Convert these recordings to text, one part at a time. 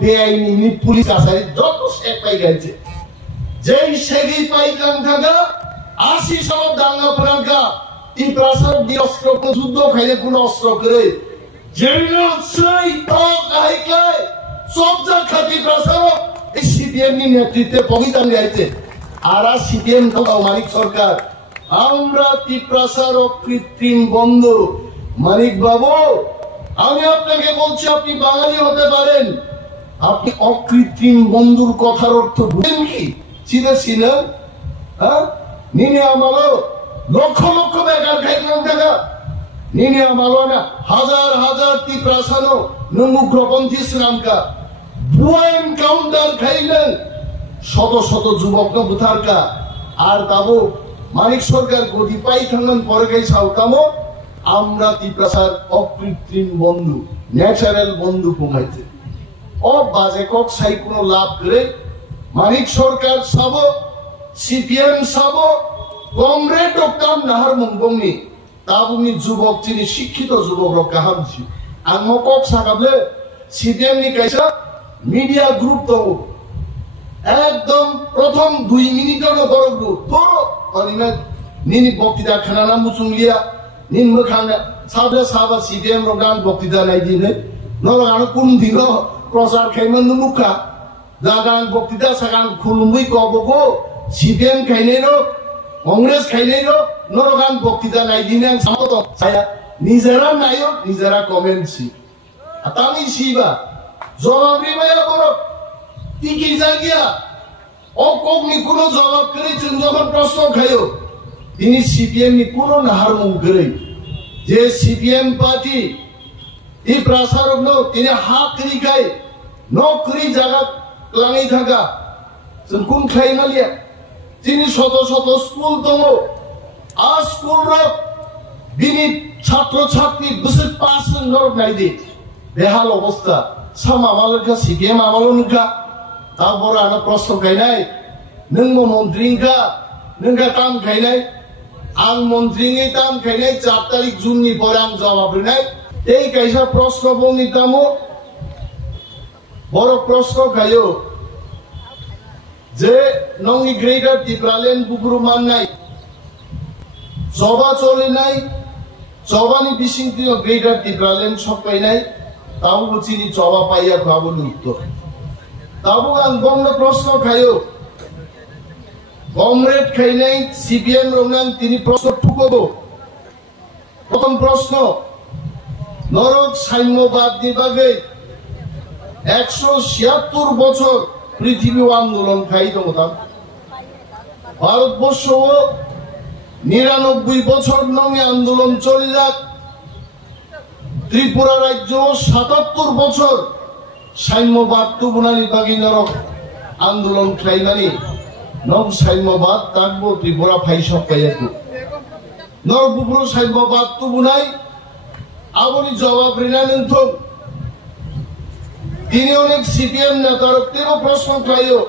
বেআইনি পুলিশ আসারি যত শেখ পাই গেছে যেই শেখই পাই কান থাকা 80 সব দাঙ্গা প্রাঙ্গা ই প্রাসাদ দিয়ে অস্ত্র যুদ্ধ খাইলে কোন অস্ত্র করে যেই সেই টক হাইকায় সব যা খাতি প্রাসাদ এই সিপিএম নেতৃত্বে অভিযান গাইছে আর সিপিএম মানিক সরকার আমরা ত্রিপ্রাসার অকৃত্রিম বন্ধু মানিক বাবু আমি আপনাকে বলছি আপনি বাঙালি হতে পারেন আপনি অকৃত্রিম বন্ধুর কথার অর্থ বুঝেন কি চিনেছিলেন হ্যাঁ নিনে আমালো লক্ষ লক্ষ বেকার খাইলাম টাকা নিনে আমালো না হাজার হাজার ত্রিপ্রাসানো নমুগ্রপন্থী ইসলামকা ভুয়া এনকাউন্টার খাইলেন শত শত যুবক বুথারকা আর তাবো মানিক সরকার গদি পাই থাঙ্গন পরে গাই সাউতামো আমরা ত্রিপ্রাসার অকৃত্রিম বন্ধু ন্যাচারাল বন্ধু কমাইছে ও বাজে কক সাই কোনো লাভ করে মানিক সরকার সাব সিপিএম সাব কংগ্রেস কাম নাহার মঙ্গমনি তাবুনি যুবক যিনি শিক্ষিত যুবক কাহামছি আং কক সাকাবলে সিপিএম নি কাইসা মিডিয়া গ্রুপ দব একদম প্রথম 2 মিনিটের বড় গ্রুপ বড় অনিমা নিনি বক্তৃতা খানা মুসুংলিয়া নিন মখানা সাবলে সাবা সিপিএম রগান বক্তৃতা নাই দিনে নরগান কোন দিন প্রচার খাইমান নুকা জাগান বক্তৃতা সাগান খুলুমই কবগো সিপিএম খাইনেরো কংগ্রেস খাইনেরো নরগান বক্তৃতা নাই দিনে সামত ছায়া নিজেরা নাইও নিজেরা কমেন্টছি আতানি শিবা জবাবরি মায়া বড় টিকি জায়গা অকগ্নি কোনো জবাব করেছেন যখন প্রশ্ন খাইও তিনি সিপিএম নি কোনো নাহার মুখ করে যে সিপিএম পার্টি এই প্রাসারক নো তিনি হাত রিখাই নকরি জায়গা লাগাই থাকা কোন খাই মালিয়া তিনি শত শত স্কুল দম আর স্কুল রক বিনি ছাত্র ছাত্রী বুঝে পাস নরক নাই দে বেহাল অবস্থা সাম আমালকা সিপিএম আমালনকা তারপর আনা প্রশ্ন খাইনাই নঙ্গ মন্ত্রীঙ্কা নঙ্গা কাম খাইনাই আং মন্ত্রীঙ্গে কাম খাইনাই 4 তারিখ জুন নি পরে আং জবাব নাই এই কাইসা প্রশ্ন বনিতামো বড় প্রশ্ন খাইও যে নঙ্গি গ্রেটার ত্রিপ্রালেন বুকুরু মান নাই সভা চলে নাই সভানি বিশিংতি গ্রেটার ত্রিপ্রালেন সব পাই নাই তাও চিনি জবা পাইয়া খাবো উত্তর তাবো আং বন্ধ প্রশ্ন খাইও কমরেড খাই নাই সিপিএম রংনাং তিনি প্রশ্ন ঠুকবো প্রথম প্রশ্ন নরক সাম্যবাদ বিভাগে 176 বছর পৃথিবী আন্দোলন খাই তোমার ভারতবর্ষ 99 বছর নঙ্গে আন্দোলন চলে যাক ত্রিপুরা রাজ্য 77 বছর সাম্যবাদ টুবুনানি বাগি নরক আন্দোলন খাইনানি নব সাম্যবাদ থাকবো ত্রিপুরা ফাইসব পাইয়াকু নরবুপুর সাম্যবাদ টুবুনাই আপনি জবাব রিনালেন তো তিনি অনেক সিপিএম নেতার তেরো প্রশ্ন খাইও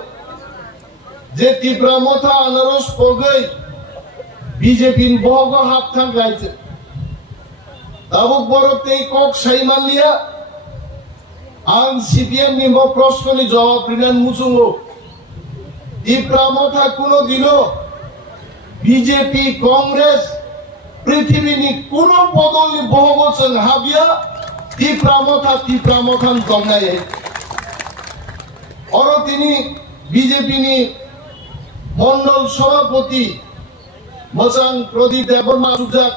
যে ত্রিপুরা মথা আনারস পগৈ বিজেপির বহগ হাত থাক গাইছে তাবক বড়তেই কক সাইমালিয়া আং সিপিএম নিম প্রশ্ন নি জবাব রিনান মুসুঙ্গো ত্রিপুরা মথা কোনো দিনও বিজেপি কংগ্রেস পৃথিবীনি কোন বদল বহবচন হাবিয়া ত্রিপুরা মথান কমনাই অর তিনি বিজেপি নি মন্ডল সভাপতি মচাং প্রদীপ দেববর্মা সুজাক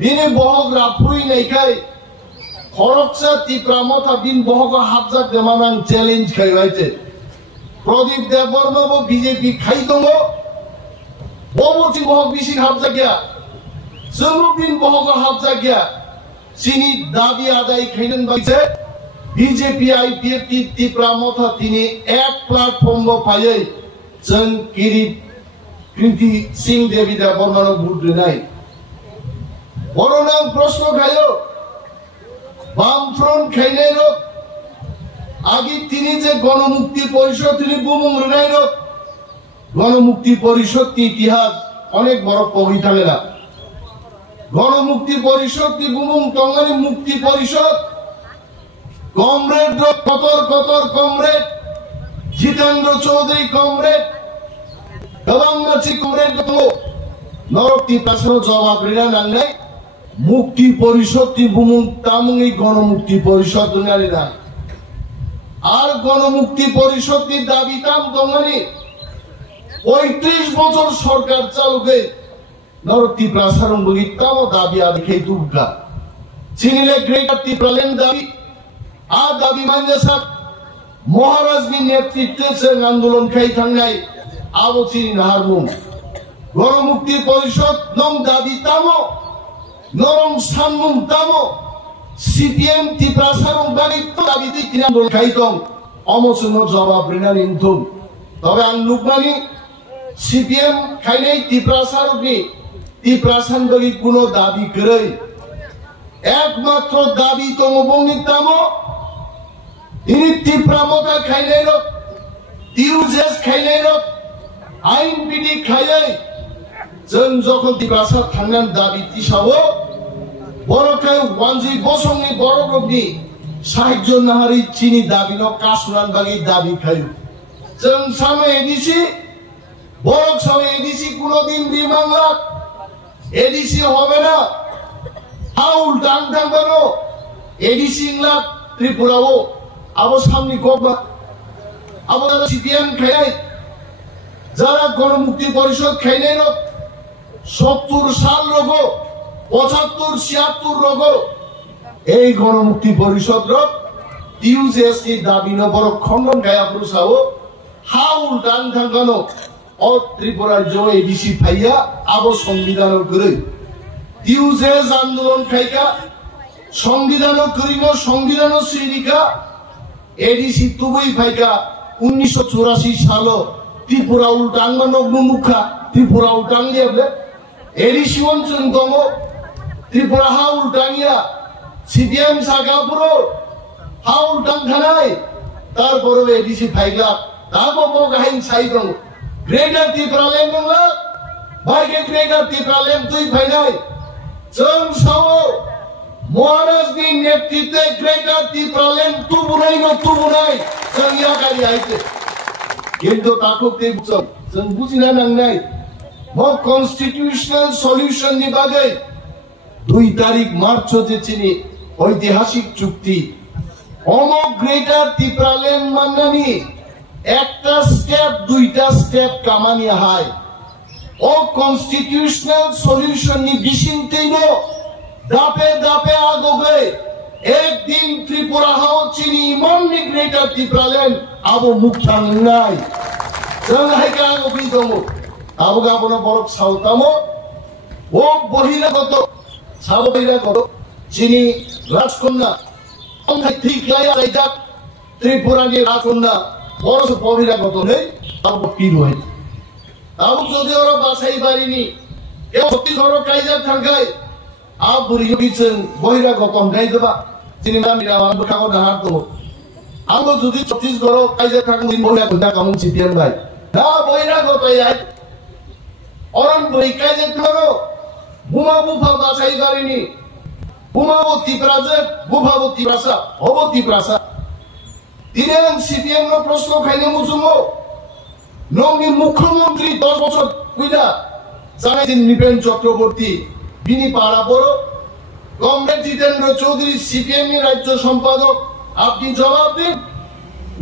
বিনি বহগ রাফুই নাইখাই খরকসা ত্রিপুরা মথা বিন বহগ হাবজাক দেমানাং চ্যালেঞ্জ খাইবাইতে প্রদীপ দেববর্মা বিজেপি খাই দङ ববচি বহগ বিসি হাবজা গিয়া জরুবিন বহগ হাবজা গিয়া চিনি দাবি আদায় খাইলেন বাইছে বিজেপি আইপিএফ ত্রিপুরা মথা তিনি এক প্ল্যাটফর্ম পাইয়ে जों কৃতি সিং দেবী দেববর্মানো ভোট নাই বড় নাম প্রশ্ন খাইও বামফ্রন্ট খাইনাই লোক আগে তিনি যে গণমুক্তি পরিষদ তিনি বুমুং রেনাই লোক গণমুক্তি পরিষদ ইতিহাস অনেক বড় কবিতা মেলা গণমুক্তি পরিষদ বুমুং টঙ্গানি মুক্তি পরিষদ কমরেড কতর কতর কমরেড জিতেন্দ্র চৌধুরী কমরেড গবাংমাছি কমরেড নরকটি প্রশ্ন জবাব রিনা নাঙ্গাই মুক্তি পরিষদ তিবুমুং তামুং এই গণমুক্তি পরিষদ নারী না আর গণমুক্তি পরিষদের দাবি তাম দমানি 35 বছর সরকার চালবে নরকটি প্রাসারং বগিতাম দাবি আর খেই দুর্গা চিনিলে গ্রেটার ত্রিপুরাল্যান্ড দাবি আর দাবি মানজাসাক মহারাজনি নেতৃত্বে আন্দোলন খাই থাঙ্গাই আবো চিনি নাহারমুং গণমুক্তি পরিষদ নম দাবি তামো নরম সানমুং তামো সিপিএম ত্রিপ্রাসারং বাগিত দাবি দি কিনা আন্দোলন খাইতং অমসুনো জবাব রিনার ইনথুম তবে আং নুকমানি সিপিএম খাইনাই ত্রিপ্রাসারগনি ত্রিপ্রাসান বাগি কোনো দাবি করে একমাত্র দাবি তমবঙ্গি তামো ইনি ত্রিপ্রামতা খাইনাই রক টিউজেস খাইনাই রক আইন বিধি খাইনাই जों যখন ত্রিপ্রাসাদ থাঙ্গান দাবি তিসাবো বড়কাই ওয়ানজি বসংনি বড় রোগনি সাহায্য নাহারি চিনি দাবি ন কাসুরান বাগি দাবি খায়ু जों সামনে এডিসি বড় সামনে এডিসি কোনদিন বিমানলা এডিসি হবে না হাউল ডাং ডাং বানো এডিসি ইংলা ত্রিপুরাও আবো সামনে গবা আবো সিপিএম খাই যারা গণমুক্তি পরিষদ খাইনাই 70 সাল রোগ 75 76 রোগ এই গণমুক্তি পরিষদ টিউজেস কি দাবি ন বড় খণ্ডন গায়া পুরুষাও হাউল ডান থাঙ্গানো অ ত্রিপুরার জয় এডিসি ফাইয়া আবো সংবিধান করে টিউজেস আন্দোলন খাইকা সংবিধান করিব সংবিধান শ্রীরিকা এডিসি তুবই ফাইকা 1984 সাল ত্রিপুরা উল্টাঙ্গ নগ্নমুখা ত্রিপুরা উল্টাঙ্গিয়া এডিসি অঞ্চল দম ত্রিপুরা হা উল্টাঙ্গিয়া সিপিএম সাগাপুরো হা উল্টাংখানাই তারপরে এডিসি ফাইলা তারপর গাহিন সাই দং গ্রেটার ত্রিপুরাল্যান্ড দংলা বাইকে গ্রেটার ত্রিপুরাল্যান্ড তুই ফাইনাই जों सावो महाराजनि नेतृत्वे ग्रेटार ত্রিপুরাল্যান্ড तुबुनाय न तुबुनाय जों यागारि आइते কিন্তু তাকো তে বুঝছো जों বুঝিনা নাংনাই মো কনস্টিটিউশনাল সলিউশন নি বাগে 2 তারিখ মার্চ যে চিনি ঐতিহাসিক চুক্তি অমো গ্রেটার ত্রিপুরাল্যান্ড মাননানি একটা স্টেপ দুইটা স্টেপ কামানি হয় ও কনস্টিটিউশনাল সলিউশন নি বিশিন্তেইনো দাপে দাপে আগোবে একদিন ত্রিপুরা হাও চিনি মন্নি গ্রেটার ত্রিপুরাল্যান্ড আবো মুক্তাং নাই जों हायका আগবি দম আবো গাবনো বড় সাউতামো ও বহিরাগত সাবো বহিরাগত চিনি রাজকন্যা অন্ধাই ঠিক লায়া লাইজা ত্রিপুরা নি রাজকন্যা বড় বহিরাগত নেই আবো পীর হয় আবো যদি ওরা বাসাই বাড়িনি এ ছত্তিশগড় কাইজার থাঙ্গাই আব বুড়িগিছেন বহিরাগত গাই দেবা চিনি নামিরা আবো কাগো দাহার তো আবো যদি ছত্তিশগড় কাইজার থাঙ্গিন বহিরাগত কামুন সিপিএম ভাই না বহিরাগত আই অরন বই কাইজার থাঙ্গো বুমা বুফা বাসাই বাড়িনি বুমাবো ত্রিপুরাজে বুফাবো ত্রিপ্রাসা হবো ত্রিপ্রাসা তিনেন সিপিএম নো প্রশ্ন খাইনে মুসুমো নংনি মুখ্যমন্ত্রী 10 বছর কইলা জানাইছেন নিপেন চক্রবর্তী বিনি পাড়া বড় কমরেড জিতেন্দ্র চৌধুরী সিপিএম এর রাজ্য সম্পাদক আপনি জবাব দিন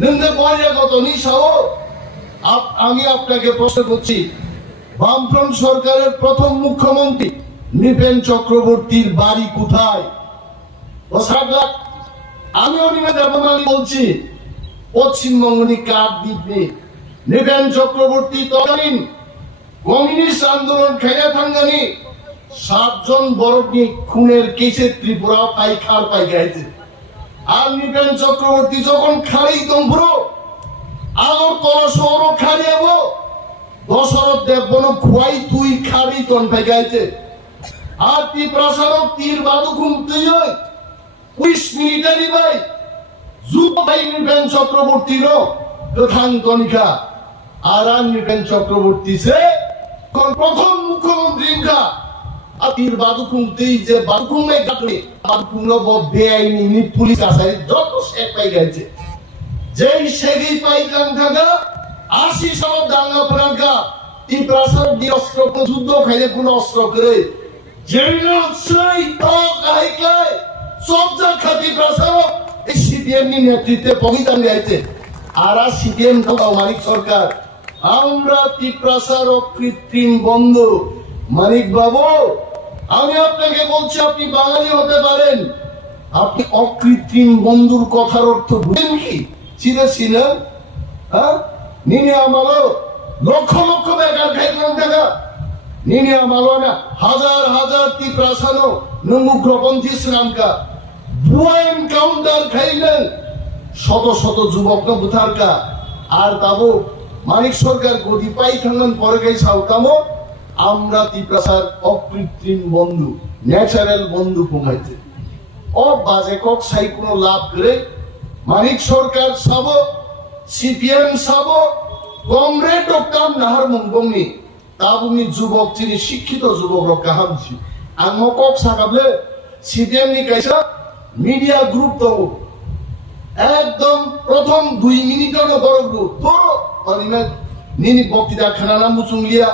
নিন্দে বহিরাগত নিশাও আমি আপনাকে প্রশ্ন করছি বামফ্রন্ট সরকারের প্রথম মুখ্যমন্ত্রী নিপেন চক্রবর্তীর বাড়ি কোথায় ও সাগলাক আমি অনিমেষ দেবমালী বলছি পশ্চিমবঙ্গনি কার দ্বীপে নিপেন চক্রবর্তী তদানীন কমিউনিস্ট আন্দোলন খাইয়া থাঙ্গানি 7 জন বড়নি খুনের কেসে ত্রিপুরা পাইখার পাই গাইছে আর নিপেন চক্রবর্তী যখন খাড়ি তম্পুরো আগর তলা শহর খাড়িয়াবো দশরথ দেববন খুয়াই তুই খাড়ি তন পাই গাইছে আর ত্রিপ্রাসারক তীর বাদু ঘুমতে হয় 20 মিলিটারি ভাই যুব ভাই নিপেন চক্রবর্তীর প্রধান কনিকা আর নিপেন চক্রবর্তী সে প্রথম মুখ্যমন্ত্রী আতির বাদুকুং তুই যে বাদুকুং নাই কাটলে বাদুকুং ব বেআইনি পুলিশ আসায় যত শেখ পাই গেছে যেই শেখই পাইলাম থাকা 80 সব দাঙ্গা প্রাঙ্গা ই প্রাসাদ দি অস্ত্র যুদ্ধ খাইলে কোন অস্ত্র করে জেনারেল সেই টক আইকায় সব জায়গায় প্রাসাদ এই সিপিএম নেতৃত্বে পবিতান গাইছে আর সিপিএম মানিক সরকার আমরা ত্রিপ্রাসার কৃত্রিম বন্ধু মানিক বাবু আমি আপনাকে বলছি আপনি বাঙালি হতে পারেন আপনি অকৃত্রিম বন্ধুর কথার অর্থ বুঝেন কি চিনেছিলেন হ্যাঁ নিনে আমালো লক্ষ লক্ষ বেকার খাইলেন টাকা নিনে আমালো না হাজার হাজার ত্রিপ্রাসানো নমুগ্রপন্থী শ্রীরামকা ভুয়া এনকাউন্টার খাইলেন শত শত যুবক বুথারকা আর তাবো মানিক সরকার গদি পাই থাঙ্গন পরে গাই সাউতামো আমরা ত্রিপ্রাসার অকৃত্রিম বন্ধু ন্যাচারাল বন্ধু কমাইতে ও বাজে কক সাই কোনো লাভ করে মানিক সরকার সাব সিপিএম সাব কংগ্রেস ডক্টর নাহার মুঙ্গমনি তাবুনি যুবক যিনি শিক্ষিত যুবক কাহামছি আং কক সাকাবলে সিপিএম নি কাইসা মিডিয়া গ্রুপ দব একদম প্রথম 2 মিনিটের বড় গ্রুপ বড় অনিমা নিনি বক্তৃতা খানা মুচুংলিয়া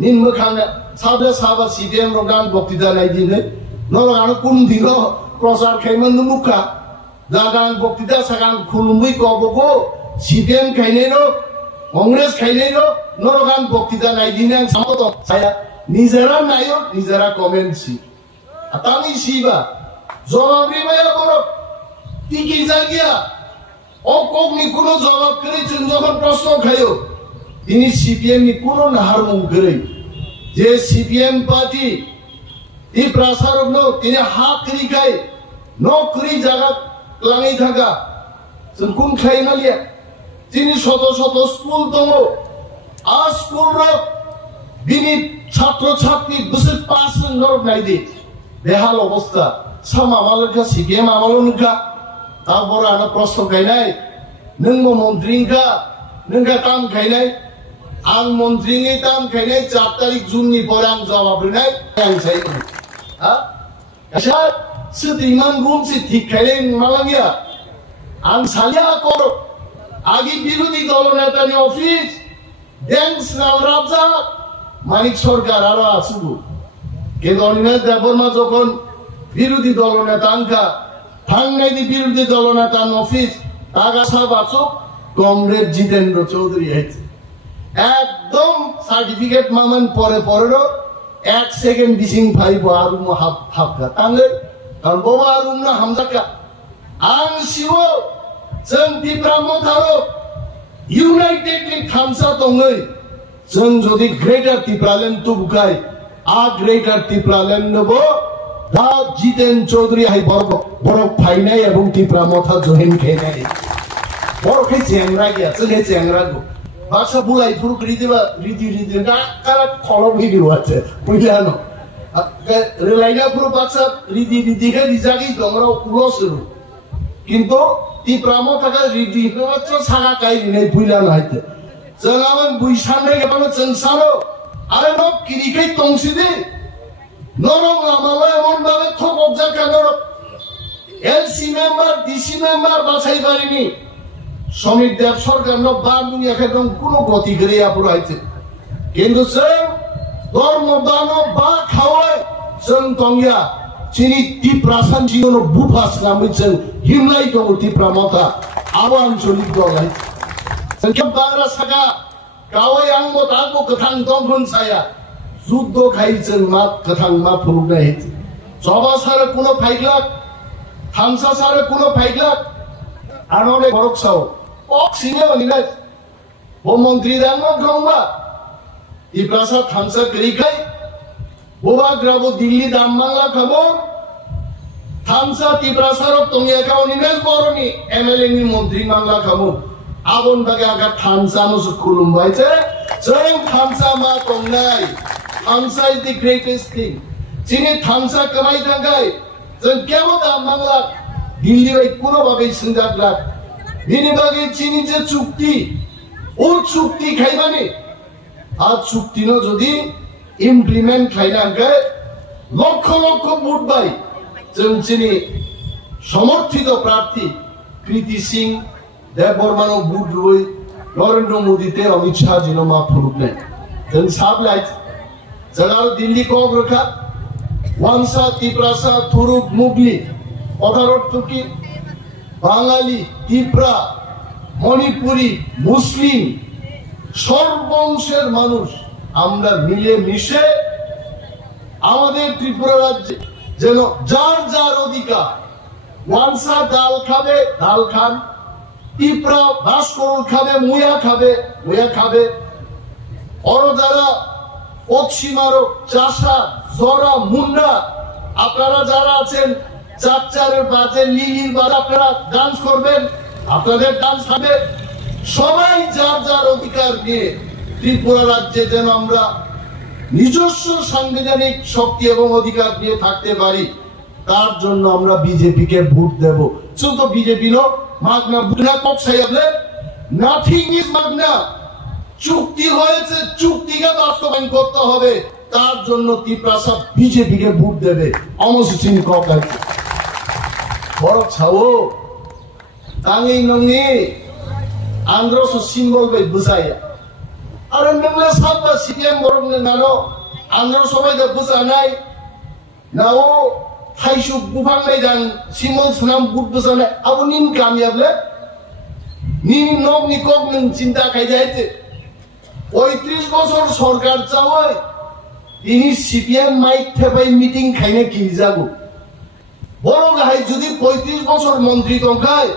নিন মখানা সাবে সাবা সিপিএম রগান বক্তৃতা নাই দিনে নরগান কোন দিন প্রচার খাইমান মুখা জাগান বক্তৃতা সাগান খুলুমুই কবগো সিপিএম খাইনেরো কংগ্রেস খাইনেরো নরগান বক্তৃতা নাই দিনে সামত ছায়া নিজেরা নাইও নিজেরা কমেন্ট সি আতানি সিবা জবাবরি মায়া বড় টিকি জাগিয়া অকগ্নি কোনো জবাব করে যখন প্রশ্ন খাইও তিনি সিপিএম নি কোনো নাহার মুখ করে যে সিপিএম পার্টি এই প্রাসারক নো তিনি হাত করি খাই নকরি জায়গা লাগাই থাকা কোন খাই মালিয়া তিনি শত শত স্কুল দম আর স্কুল বিনি ছাত্র ছাত্রী বসে পাস নরক নাই দে বেহাল অবস্থা সাম আমালকা সিপিএম আমালনকা তারপরে আনা প্রশ্ন খাইনাই নঙ্গ মন্ত্রীঙ্কা নঙ্গা তাম খাইনাই আং মন্ত্রীঙ্গি তাম খাইনাই 4 তারিখ জুননি পরে আং জবাব নাই আং চাই হ্যাঁ আচ্ছা সিদ্ধিমান রুম সে ঠিক খাইলে মালাঙ্গিয়া আং সালিয়া কর আগে বিরোধী দল নেতানি অফিস ব্যাংক নাম রাজা মানিক সরকার আরো আসুবো কিন্তু অনিমেষ দেববর্মা যখন বিরোধী দল নেতাঙ্কা থাঙ্গাইদি বিরোধী দল নেতার অফিস টাকা সাহেব আসুক কংগ্রেস জিতেন্দ্র চৌধুরী হয়েছে একদম সার্টিফিকেট মামান পরে পরেরও 1 সেকেন্ড ডিসিং ফাইভ আরুম হাফকা তাঙ্গে কারণ বাবা আরুম না হামজাকা আং শিও जों ত্রিপ্রামো থারো ইউনাইটেডলি থামসা দङै जों যদি গ্রেটার ত্রিপ্রালেন্ড তুবকাই আ গ্রেটার ত্রিপ্রালেন্ড নব দা জিতেন চৌধুরী হাই বড় ফাইনাই এবং ত্রিপ্রামো থা জহিন খেনাই বড় কে চেংরা গিয়া जों চেংরা গো বাসা বুলাই পুরো রিদিবা রিদি না কারা খলো ভিডিও আছে বুঝলানো রেলাইনা পুরো বাসা রিদি কে রিজাগি দমরা উলসরু কিন্তু ত্রিপ্রামো থাকা রিদি হচ্ছে সাগা কাই নাই বুইলানো হাইতে जों आमन बुइसाने गेबानो जों सारो आरो न किरिखै तंसिदि नरम आमाला एमन भाबे थकक जाका नरम एलसी मेम्बार डिसि मेम्बार बासाइबारिनि श्रमिक देव सरकार न बामुनिया एकदम কোনো গতি করে আপুরাইছে কিন্তু जों ধর্ম দানো বা খাওয়াই जों তংয়া চিনি ত্রিপ্রাসান জীবন বুফাস নামে जों হিমলাই দङ ত্রিপ্রামতা আবাঞ্চলিক দলাই संख्या बारा सागा गावै आं मताको कथां दंखन साया जुद्ध खाइजों मा कथां मा फुरुगनाय हेति जबा सारे कुनो फाइगलाक थामसा सारे कुनो फाइगलाक आनोले बरकसाव अक्सिने बनिनाय वो मंत्री दांगो गंबा ত্রিপ্রাসাদ थामसा करिखाय बोबा ग्राबो दिल्ली दाममांगा खाबो थामसा ত্রিপ্রাসাদ तंगिया काउनिनेस बरनि एमएलए नि मंत्री मांगा खाबो आबन बागे आगा थामसा नो खुलुमबाय जे जों थामसा मा दंनाय थामसा इज द ग्रेटेस्ट थिंग जिनि थामसा कमाय थाखाय जों केबो दामनांला दिल्ली बाय कोनो भाबे सिंगाग्ला बिनि बागे जिनि जे चुक्ति ओ चुक्ति खाइबानि आ चुक्ति नो जदि implement खाइनांगे lakh lakh vote by जों চিনি সমর্থিত প্রার্থী কৃতি সিং দেববর্মানো ভোট রই নরেন্দ্র মোদীতে অমিত শাহ জিনোমা ফুরুকনে जों সাবলাই জাগার দিল্লি কগ্রখা ওয়ানসা তিপ্রাসা থুরুক মুগলি অর্থ কি বাঙালি তিপ্রা মণিপুরি মুসলিম সর্বংশের মানুষ আমরা মিলে মিশে আমাদের ত্রিপুরা রাজ্যে যেন যার যার অধিকার ওয়ানসা ডাল খাবে ডাল খান তিপ্রা ভাস্কর খাবে মুয়া খাবে অর যারা পশ্চিমারো চাষা জরা মুন্ডা আপনারা যারা আছেন চাকচারের বাজে লিলির বাজে আপনারা ডান্স করবেন আপনাদের ডান্স হবে সবাই যার যার অধিকার নিয়ে ত্রিপুরা রাজ্যে যেন আমরা নিজস্ব সাংবিধানিক শক্তি এবং অধিকার নিয়ে থাকতে পারি তার জন্য আমরা বিজেপি কে ভোট দেব কিন্তু বিজেপি নো মাগনা বুনা কক সাইবলে নাথিং ইজ মাগনা চুক্তি হয়েছে চুক্তিকে বাস্তবায়ন করতে হবে তার জন্য ত্রিপ্রাসা বিজেপি কে ভোট দেবে অমসিন কক আছে বড় ছাও তাঙ্গি নঙ্গি আন্দ্রস সিম্বল বে বুঝাইয়া আরে নংলে সাববা সিপিএম বরং নানো আন্দ্র সবাইকে বুঝানাই নাও থাইসু বুফাংনাই দাং সিমল সুনাম বুট বুঝানাই আবু নিন কামিয়াবলে নিন নক নিকক নং চিন্তা খাইজাইতে 35 বছর সরকার চাওয়াই তিনি সিপিএম মাইক থেপাই মিটিং খাইনে কি যাবো বড় গাই যদি 35 বছর মন্ত্রী তংখায়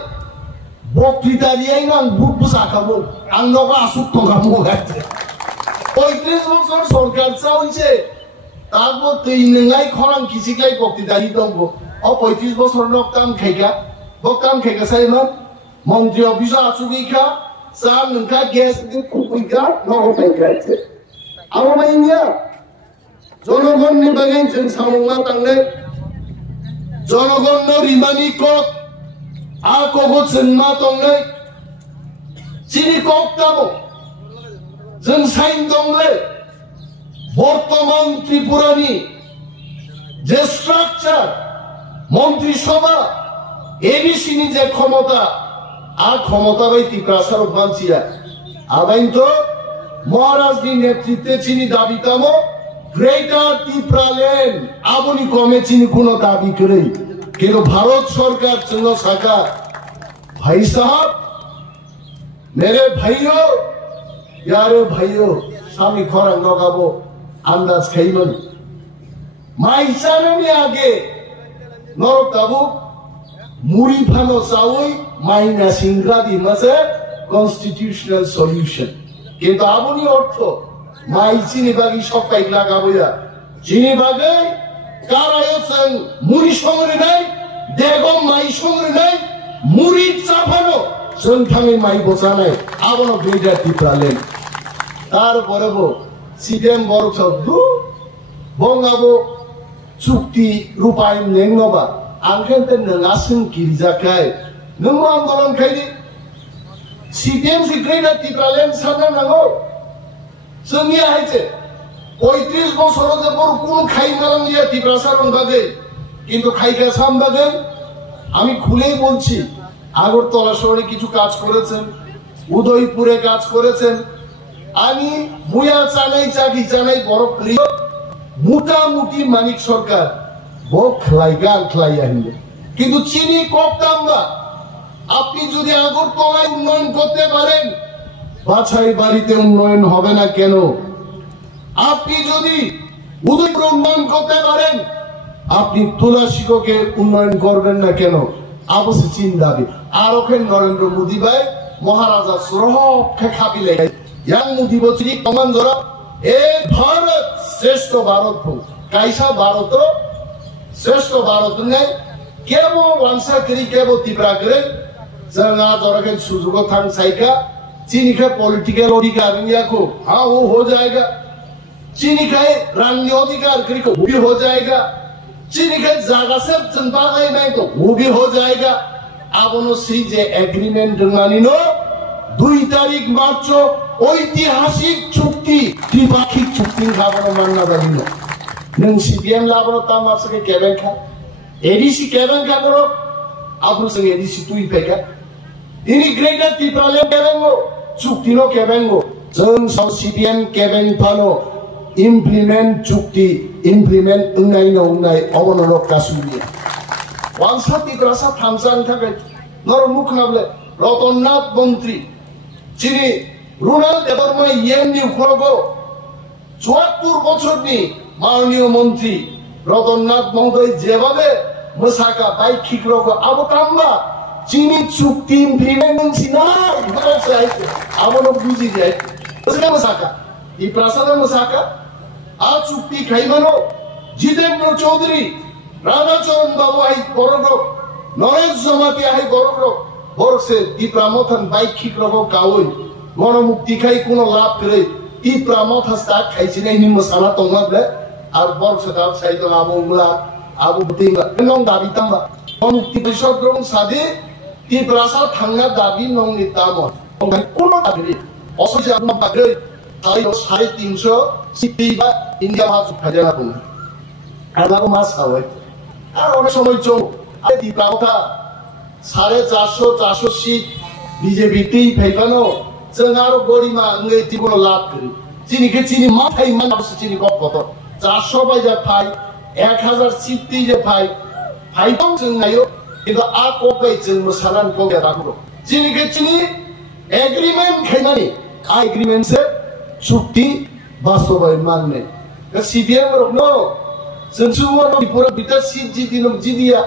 বক্তৃতা দিয়াই না বুট বুঝা খাবো আং নকা আসুক তংখাবো গাইতে 35 বছর সরকার চাওইছে তারপর তুই নঙ্গাই খরাং কিসিকলাই বক্তৃতা দি দংবো 35 বছর নকতাম খাইকা সাইমান মন্ত্রী অফিস আসুগিখা সা নংখা গ্যাস কুকুইকা নগতাইখাইছে আমাইনিয়া জনগণনি বাগै जों सामंगा तांने জনগণ রিমানি কক আ কগো জন্মা তংলে চিনি কক তাবো जों সাইন দংলে বর্তমান ত্রিপুরানি যে স্ট্রাকচার মন্ত্রিসভা এবিসিনি যে ক্ষমতা আর ক্ষমতা বাই ত্রিপ্রাসার মানছিয়া আবাইন তো মহারাজনি নেতৃত্বে চিনি দাবিতামো গ্রেটার ত্রিপুরাল্যান্ড আবনি কমে চিনি কোনো দাবি করে কিন্তু ভারত সরকার চন্দ্র শাখা ভাই সাহেব मेरे भाइयों यारे भाइयों स्वामी खरा नगाबो आंदाज खाइमन माइसाननि आगे नरक दाबु मुरी फानो सावै माइना सिंग्रा दिमासे कन्स्टिट्यूशनल सल्यूशन কিন্তু আবনি অর্থ মাই চিনি বাগি সব পাইক লাগাবইয়া চিনি বাগে কারায়সন মুরি সংরে নাই দেগম মাই সংরে নাই মুরি চাফানো संथांगे माई बसानाय आबनो ग्रेटार ত্রিপুরাল্যান্ড তারপরে বো সিপিএম বড় শব্দ বঙ্গাবো চুক্তি রূপায়ণ নেংনবা আংখেনতে নঙাসিন কিরিজাকায় নং আন্দোলন খাইদি সিপিএম সি গ্রেটার ত্রিপুরাল্যান্ড সানা নাগো जोंनि हाइছে 35 বছর যে বড় কোন খাইমালাম দিয়া ত্রিপ্রাসার বাগে কিন্তু খাইকা সাম বাগে আমি খুলেই বলছি আগরতলা শহরে কিছু কাজ করেছেন উদয়পুরে কাজ করেছেন আমি মুয়া চানাই চাকি চানাই বড় প্রিয় মোটামুটি মানিক সরকার বক লাইগা খাইয়া হিন্দে কিন্তু চিনি কপতাম না আপনি যদি আগরতলায় উন্নয়ন করতে পারেন বাছাই বাড়িতে উন্নয়ন হবে না কেন আপনি যদি উদয়পুর উন্নয়ন করতে পারেন আপনি তুলাশিকে উন্নয়ন করবেন না কেন আবশ্যক চিন্তাবি আর ওখানে নরেন্দ্র মোদী ভাই মহারাজা সুরক্ষা খাবিলে ইয়াং মোদী বলছি কমান ধরা এক ভারত শ্রেষ্ঠ ভারত কাইসা ভারত শ্রেষ্ঠ ভারত নেই কেবল ওয়ানসা করি কেবল ত্রিপুরা করে जोंहा जरगन सुजुग थांग साइका चीनी का पॉलिटिकल अधिकार इंडिया को हाँ वो हो जाएगा चीनी का रंग अधिकार को वो भी हो जाएगा चीनी का जागा से जनता नहीं तो वो भी हो जाएगा अब उन्होंने जे एग्रीमेंट मानी नो 2 तारीख मार्च ऐतिहासिक चुक्ति त्रिपाक्षिक चुक्ति खाबो मानना जानी नो नों CPM लाबो ताम आपसे केबेन खा ADC केबेन खा करो आप से ADC तू ही फेंका ini greater Tiprale kebengo cuktino kebengo जों साउ CPM केबेन फानो implement cukti implement ungai no ungai obono kasuni wangsa Tiprasa thamsan thakai nor mukhnable রতননাথ মন্ত্রী যিনি রুরাল ডেভেলপমেন্ট ইএমডি উখলগো ৭৪ বছরনি মাননীয় মন্ত্রী রতননাথ মহোদয় যেভাবে মসাকা বাই খিকরগো আবতাম্বা চিনি চুক্তি ইমপ্লিমেন্ট সিনাই বলছাই আবনো বুঝি যায় ওসকা মসাকা এই প্রাসাদ মসাকা আ চুক্তি খাইমানো জিতেন্দ্র চৌধুরী রাধাচরণ বাবু আই বড়গো নরেশ জমাতি আই বড়গো বরসে দীপ্রামথন বাইক খিকরগো কাউই গণমুক্তি খাই কোনো লাভ করে দীপ্রামথ হাস্তা খাইছিনে হিম মশালা তংলাবলে আর বরসে দাব সাইতো আবুংলা আবু তিংলা নং দাবি তাম্বা গণমুক্তি পরিষদ গ্রহণ সাদে দীপ্রাসা থাঙ্গা দাবি নং নিতামত কোনো দাবি অসুবিধা আপনার বাগরে তাই ৩৫০ সিটি বা ইন্ডিয়া মাছ খাজানা বুঝে আর বাবু মাছ খাওয়াই আর অনেক সময় চৌ আরে দীপ্রামথা 450 সিট বিজেপি তেই ফাইবানো जों आरो गरिमा ओंगै तिबोनो लाभ करि चिनिके चिनि मा थाइ मान आवश्यक चिनि गप गत 400 बाय फाइ 1000 सिट ति जे फाइ फाइदं जों नायो किन्तु आ कोबै जों मसालान कोबै राखो चिनिके चिनि एग्रीमेंट खाइमानि आ एग्रीमेंट से चुक्ति बास्तबाय मानने सीपीएम रनो जों सुवनो पुरा beta seat जिदिनो जिदिया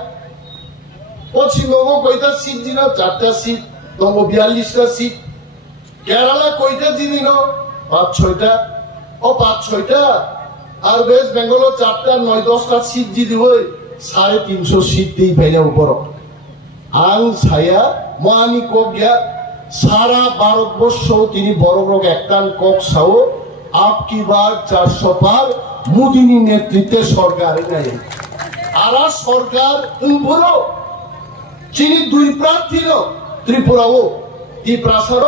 Paschim Banga कयटा seat दिनो 4टा सिट दंग 42टा सिट केरला कयटा दिनो 5-6टा ओ 5-6टा আর ওয়েস্ট বেঙ্গল 4টা 9-10টা সিট দিদিবই 350 সিট দি ভাইয়া উপর আং ছায়া মানি কোগিয়া সারা ভারতবর্ষ তিনি বড় বড় একটান কক সাও আপকি বার 400 পার মোদিনী নেতৃত্বে সরকার নাই আরা সরকার উপরো চিনি দুই প্রার্থী ত্রিপুরাও এই প্রাসাদ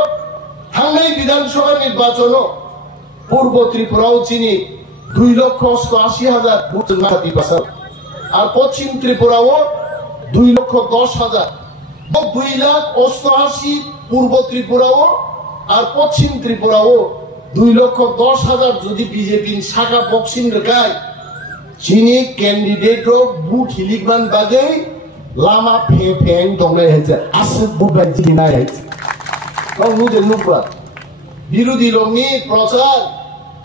থাঙ্গাই বিধানসভা নির্বাচন পূর্ব ত্রিপুরাও চিনি 2,88,000 ভোট নাতি প্রাসাদ আর পশ্চিম ত্রিপুরাও 2,10,000 2,88,000 পূর্ব ত্রিপুরাও আর পশ্চিম ত্রিপুরাও 2,10,000 যদি বিজেপি শাখা বক্সিং রেখায় চিনি ক্যান্ডিডেট বুথ হিলিকমান বাগে লামা ফেং দংলাই হয়েছে আসে বুবাই জিনাই হয়েছে নুজে নুকবা বিরোধী রঙি প্রচার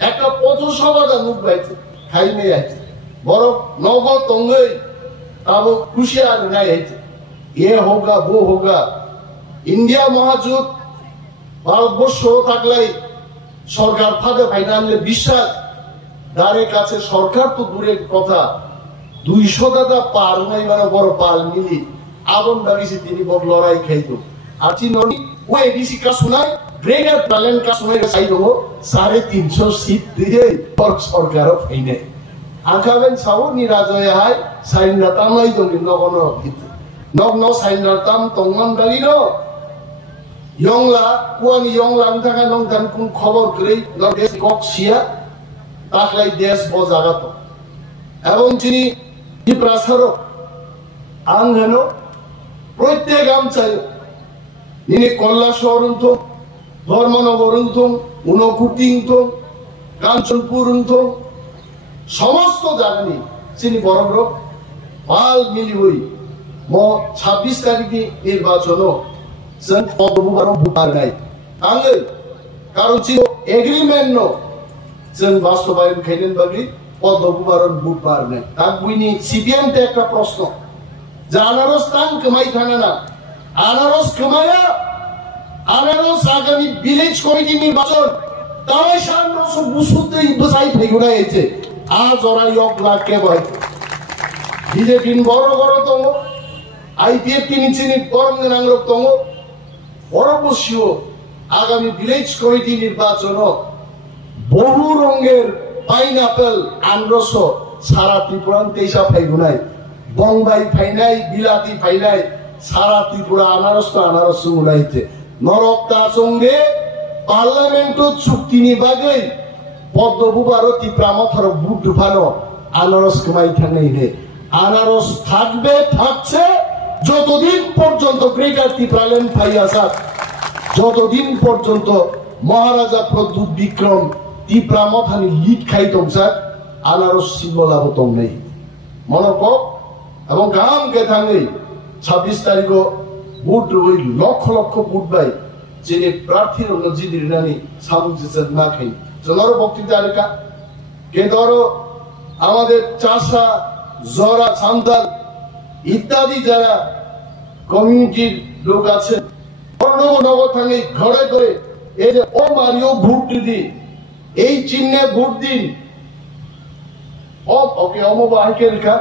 একটা পথসভাটা নুকবাইছে খাইমে আছে বড় নগ তঙ্গই তাবো খুশিয়ার নাই হয়েছে এ হোগা वो होगा ইন্ডিয়া মহাজোট ভারতবর্ষ থাকলাই সরকার ফাঁদে ফাইনালে বিশ্বাস দাঁড়ে কাছে সরকার তো দূরের কথা 200 দাদা পার নাই মানে বড় পাল মিলি আবন দাগিছে তিনি বড় লড়াই খাইতো আছি ননি ও এডিসি কা শুনাই গ্রেটার প্ল্যান কা শুনাই সাইদো 350 সিট দিয়ে সরকার ফাইনে আকাবেন সাউ নিরাজয় হাই সাইনরা তামাই দঙ্গি নগন ভিতর নগ ন সাইনরা তাম তংমান দাগিনো ইয়ংলা কুয়ানি ইয়ংলা থাকা নং দান কোন খবর গ্রেই দেশ কক্সিয়া তাকলাই দেশ বজাগাত এবং তিনি 이 প্রাসারো আংহেনো প্রত্যেক আমচাই নিনে কল্লা শহরুন্থ ধর্মনগরুন্থ উনকুটিংথ কাঞ্চনপুরুন্থ সমস্ত জায়গানি চিনি বড় পাল মিলি হই ম 26 তারিখে নির্বাচন जों পদবুবারো বুপার নাই আঙ্গে কারণ ছিল এগ্রিমেন্ট নো जों বাস্তবায়ন খাইলেন বাগি পদবুবারন বুপার নাই তাক বুইনি সিপিএম তে একটা প্রশ্ন যে আনারস তান কমাই থানা না আনারস কমায়া আনারস আগামী ভিলেজ কমিটি নির্বাচন তাই সামনে বুসুতে বসাই ফেগুনা হয়েছে আজ ওরা ইয়ক লাখকে বয় বিজেপি বড় বড় তো আইপিএফ কে নিচে নি গরম নাংরক তো পরবর্তীও আগামী ভিলেজ কমিটি নির্বাচন বহু রঙের পাইনাপেল আনারস সারা ত্রিপুরান তেইশা ফাইগুনাই বংবাই ফাইনাই বিলাতি ফাইনাই সারা ত্রিপুরা আনারস তো আনারস উনাইতে নরকটা সঙ্গে পার্লামেন্ট চুক্তি নিবাগে পদ্মবুবারো ত্রিপুরামথর বুট ঢুফানো আনারস কমাই থাকেই রে আনারস থাকবে থাকছে যতদিন পর্যন্ত গ্রেটার ত্রিপুরাল্যান্ড ফাইয়াসার যতদিন পর্যন্ত মহারাজা প্রদ্যুৎ বিক্রম ত্রিপুরা মথানি লিড খাইতম স্যার আনারস সিম্বলাবতম নেই মনক এবং গাম কে থাঙ্গি 26 তারিখ ভোট ওই লক্ষ লক্ষ ভোট বাই যিনি প্রার্থীর জিদিরানি সামুজিসের না খাই জনারো বক্তৃতা রেখা কে ধরো আমাদের চাষা জরা সান্তাল ইত্যাদি যারা কমিউনিটির লোক আছে নগর থাঙ্গি ঘরে ঘরে এই যে ও মারিও ভোট দিদি এই চিহ্নে ভোট দিন ওকে অমবাহিকে রেখা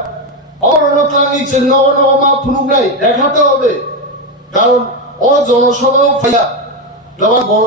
অরণতাঙ্গি নব নব মা ফুনুক নাই দেখাতে হবে কারণ ও জনসভাও ফাইয়া তোমার বড়